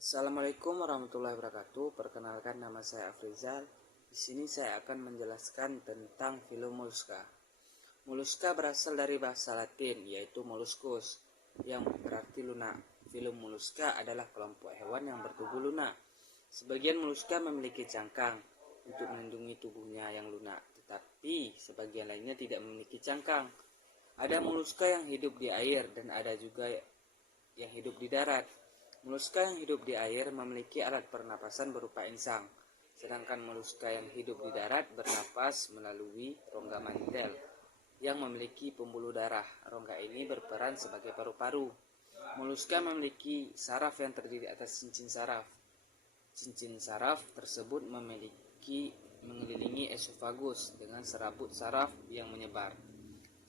Assalamualaikum warahmatullahi wabarakatuh. Perkenalkan, nama saya Afrizal. Di sini saya akan menjelaskan tentang filum moluska. Moluska berasal dari bahasa Latin, yaitu molluscus, yang berarti lunak. Filum moluska adalah kelompok hewan yang bertubuh lunak. Sebagian moluska memiliki cangkang untuk melindungi tubuhnya yang lunak, tetapi sebagian lainnya tidak memiliki cangkang. Ada moluska yang hidup di air dan ada juga yang hidup di darat. Moluska yang hidup di air memiliki alat pernapasan berupa insang, sedangkan moluska yang hidup di darat bernapas melalui rongga mantel yang memiliki pembuluh darah. Rongga ini berperan sebagai paru-paru. Moluska memiliki saraf yang terdiri atas cincin saraf. Cincin saraf tersebut mengelilingi esofagus dengan serabut saraf yang menyebar.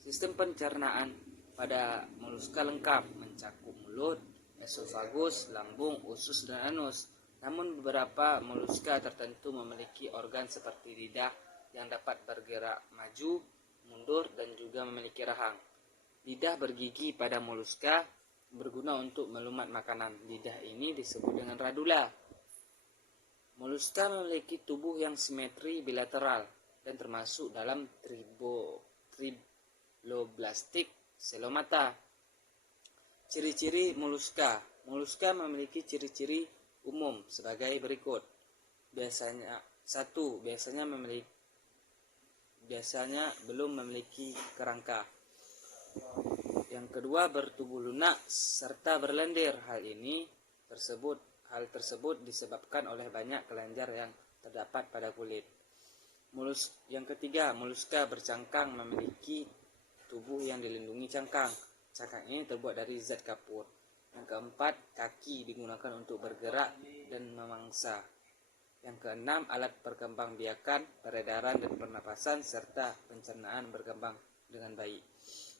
Sistem pencernaan pada moluska lengkap, mencakup mulut, esofagus, lambung, usus, dan anus. Namun beberapa moluska tertentu memiliki organ seperti lidah yang dapat bergerak maju, mundur, dan juga memiliki rahang. Lidah bergigi pada moluska berguna untuk melumat makanan. Lidah ini disebut dengan radula. Moluska memiliki tubuh yang simetri bilateral dan termasuk dalam triploblastik selomata. Ciri-ciri moluska. Moluska memiliki ciri-ciri umum sebagai berikut. Biasanya belum memiliki kerangka. Yang kedua, bertubuh lunak serta berlendir. Hal tersebut disebabkan oleh banyak kelenjar yang terdapat pada kulit. Yang ketiga, moluska bercangkang, memiliki tubuh yang dilindungi cangkang. Cangkang ini terbuat dari zat kapur. Yang keempat, kaki digunakan untuk bergerak dan memangsa. Yang keenam, alat perkembangbiakan, peredaran dan pernapasan serta pencernaan berkembang dengan baik.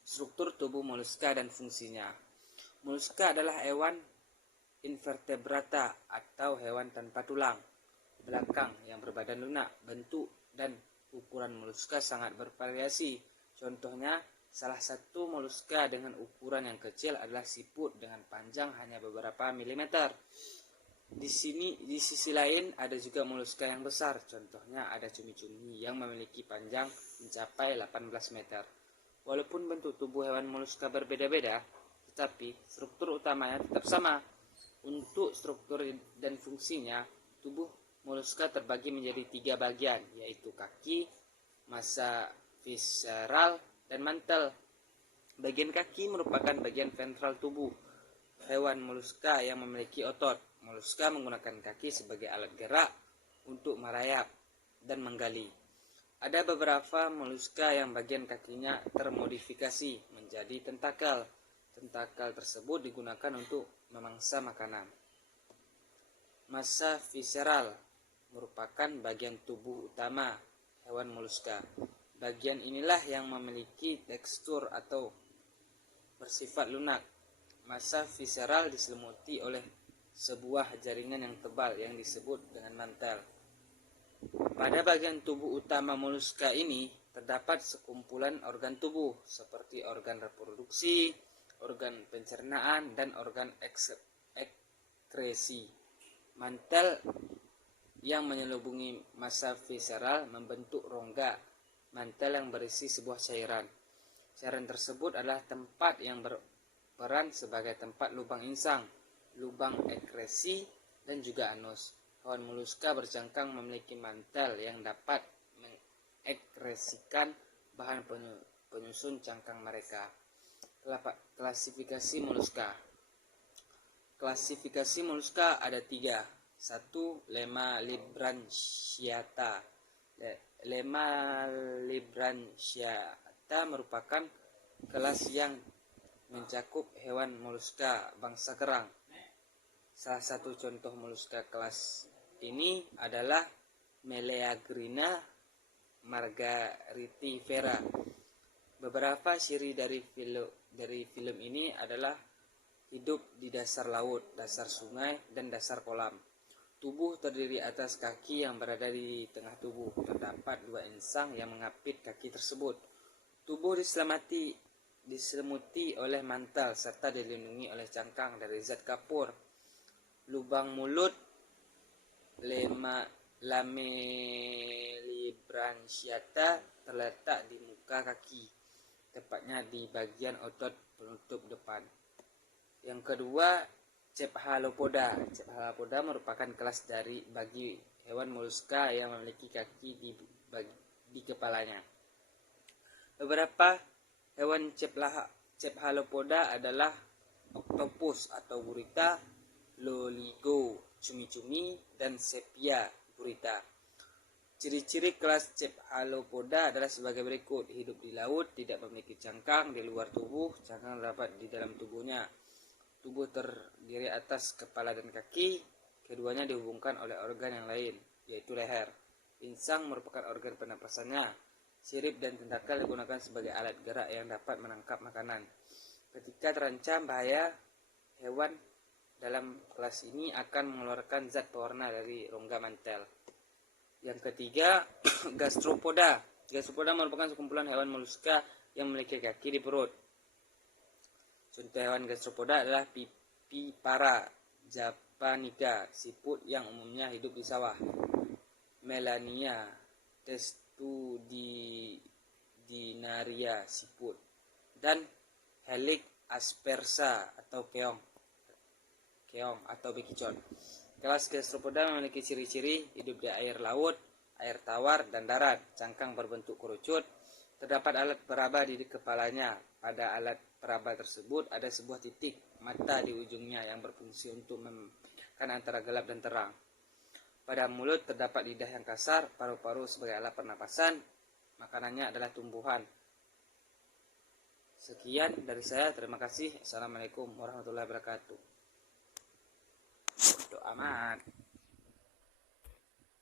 Struktur tubuh moluska dan fungsinya. Moluska adalah hewan invertebrata atau hewan tanpa tulang belakang yang berbadan lunak. Bentuk dan ukuran moluska sangat bervariasi. Contohnya, salah satu moluska dengan ukuran yang kecil adalah siput dengan panjang hanya beberapa milimeter. Di sisi lain ada juga moluska yang besar. Contohnya ada cumi-cumi yang memiliki panjang mencapai 18 meter. Walaupun bentuk tubuh hewan moluska berbeda-beda, tetapi struktur utamanya tetap sama. Untuk struktur dan fungsinya, tubuh moluska terbagi menjadi 3 bagian, yaitu kaki, massa visceral, dan mantel. Bagian kaki merupakan bagian ventral tubuh hewan moluska yang memiliki otot. Moluska menggunakan kaki sebagai alat gerak untuk merayap dan menggali. Ada beberapa moluska yang bagian kakinya termodifikasi menjadi tentakel. Tentakel tersebut digunakan untuk memangsa makanan. Massa visceral merupakan bagian tubuh utama hewan moluska. Bagian inilah yang memiliki tekstur atau bersifat lunak. Massa visceral diselimuti oleh sebuah jaringan yang tebal yang disebut dengan mantel. Pada bagian tubuh utama moluska ini terdapat sekumpulan organ tubuh seperti organ reproduksi, organ pencernaan, dan organ ekskresi. Mantel yang menyelubungi massa visceral membentuk rongga mantel yang berisi sebuah cairan. Cairan tersebut adalah tempat yang berperan sebagai tempat lubang insang, lubang ekskresi, dan juga anus. Hewan moluska bercangkang memiliki mantel yang dapat mengekskresikan bahan penyusun cangkang mereka. Klasifikasi moluska. Klasifikasi moluska ada 3. 1. Lemma-Librandtiata. Lemma-Librandtiata merupakan kelas yang mencakup hewan moluska bangsa kerang. Salah satu contoh moluska kelas ini adalah Meleagrina margaritifera. Beberapa ciri dari film ini adalah hidup di dasar laut, dasar sungai, dan dasar kolam. Tubuh terdiri atas kaki yang berada di tengah tubuh. Terdapat 2 insang yang mengapit kaki tersebut. Tubuh diselimuti oleh mantel serta dilindungi oleh cangkang dari zat kapur. Lubang mulut lamellibranchiata terletak di muka kaki, tepatnya di bagian otot penutup depan. Yang kedua, Cephalopoda. Cephalopoda merupakan kelas bagi hewan moluska yang memiliki kaki di kepalanya. Beberapa hewan Cephalopoda adalah oktopus atau gurita, loligo, cumi-cumi, dan sepia gurita. Ciri-ciri kelas Cephalopoda adalah sebagai berikut. Hidup di laut, tidak memiliki cangkang di luar tubuh, cangkang terdapat di dalam tubuhnya. Tubuh terdiri atas kepala dan kaki, keduanya dihubungkan oleh organ yang lain, yaitu leher. Insang merupakan organ pernapasannya. Sirip dan tentakel digunakan sebagai alat gerak yang dapat menangkap makanan. Ketika terancam bahaya, hewan dalam kelas ini akan mengeluarkan zat pewarna dari rongga mantel. Yang ketiga, Gastropoda. Gastropoda merupakan sekumpulan hewan moluska yang memiliki kaki di perut. Contoh hewan gastropoda adalah Vipera japanica, siput yang umumnya hidup di sawah, Melania testudinaria, siput, dan Helix aspersa atau keong atau bekicot. Kelas gastropoda memiliki ciri-ciri hidup di air laut, air tawar, dan darat. Cangkang berbentuk kerucut. Terdapat alat peraba di kepalanya. Pada alat peraba tersebut ada sebuah titik mata di ujungnya yang berfungsi untuk membedakan antara gelap dan terang. Pada mulut terdapat lidah yang kasar, paru-paru sebagai alat pernapasan. Makanannya adalah tumbuhan. Sekian dari saya. Terima kasih. Assalamualaikum warahmatullahi wabarakatuh. Bodo amat.